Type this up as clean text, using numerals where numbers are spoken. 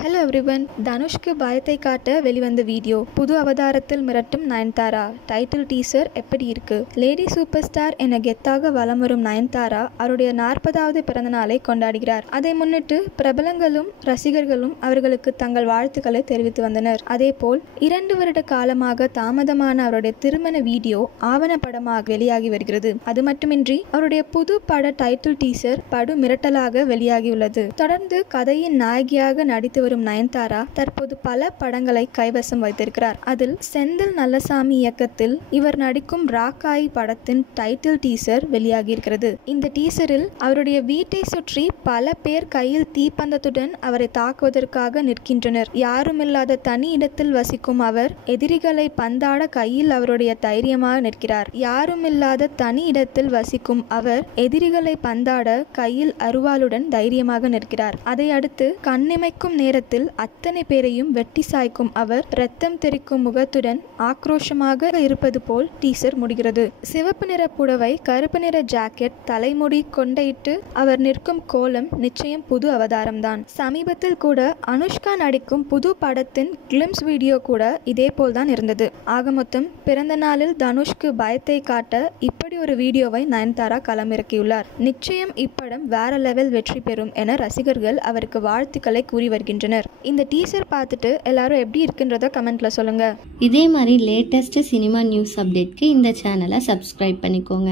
Hello everyone. தனுஷ்க்கு பயத்தை காட்ட வெளிவந்த வீடியோ. புது அவதாரத்தில் மிரட்டும் நயன்தாரா. டைட்டில் டீசர் எப்படி இருக்கு? லேடி சூப்பர் ஸ்டார் என கெத்தாக வலம் வரும் நயன்தாரா அவருடைய 40வது பிறந்த நாளை கொண்டாடுகிறார். அதை முன்னிட்டு பிரபலங்களும் ரசிகர்களும் அவர்களுக்கு தங்கள் வாழ்த்துக்களை தெரிவித்து வந்தனர். அதேபோல் 2 வருட காலமாக தாமதமான அவருடைய திருமண வீடியோ ஆவணப்படமாக வெளியாகி வருகிறது. அது மட்டுமின்றி அவருடைய புது பட டைட்டில் டீசர் படு மிரட்டலாக வெளியாகியுள்ளது. தொடர்ந்து கதையின் நாயகியாக நடித்து வரும் நயன்தாரா தற்போது பல படங்களை கைவசம் வைத்திருக்கிறார். அதில் செந்தில் நல்லசாமி இயக்கத்தில் இவர் நடிக்கும் ராக்காய் படத்தின் டைட்டில் டீசர் வெளியாகி இருக்கிறது. இந்த டீசரில் அவருடைய வீட்டை சுற்றி பல பேர் கையில் தீப்பந்தத்துடன் அவரை தாக்குவதற்காக நிற்கின்றனர். யாருமில்லாத தனி இடத்தில் வசிக்கும் அவர் எதிரிகளை பந்தாட கையில் அவருடைய தைரியமாக நிற்கிறார். யாருமில்லாத தனி இடத்தில் வசிக்கும் அவர் எதிரிகளை பந்தாட கையில் அருவாளுடன் தைரியமாக நிற்கிறார். அதை அடுத்து கண்ணிமைக்கும் நேரத்தில் அத்தனை பேரையும் வெட்டி சாய்க்கும் அவர் ரத்தம் தெறிக்கும் முகத்துடன் ஆக்ரோஷமாக இருப்பது போல் டீசர் முடிகிறது. சிவப்பு நிற புடவை, கருப்பு நிற ஜாக்கெட், தலைமுடி கொண்டையிட்டு அவர் நிற்கும் கோலம் நிச்சயம் புது அவதாரம்தான். சமீபத்தில் கூட அனுஷ்கா நடிக்கும் புது படத்தின் கிளிம்ஸ் வீடியோ கூட இதே போல்தான் இருந்தது. ஆக மொத்தம் பிறந்த நாளில் தனுஷ்க்கு பயத்தை காட்ட இப்படி ஒரு வீடியோவை நயன்தாரா களமிறக்கியுள்ளார். நிச்சயம் இப்படம் வேற லெவல் வெற்றி பெறும் என ரசிகர்கள் அவருக்கு வாழ்த்துக்களை கூறி வருகின்றனர். இந்த டீசர் பார்த்துட்டு எல்லாரும் எப்படி இருக்குன்றத கமெண்ட்ல சொல்லுங்க. இதே மாதிரி லேட்டஸ்ட் சினிமா நியூஸ் அப்டேட்க்கு இந்த சேனலை சப்ஸ்கிரைப் பண்ணிக்கோங்க.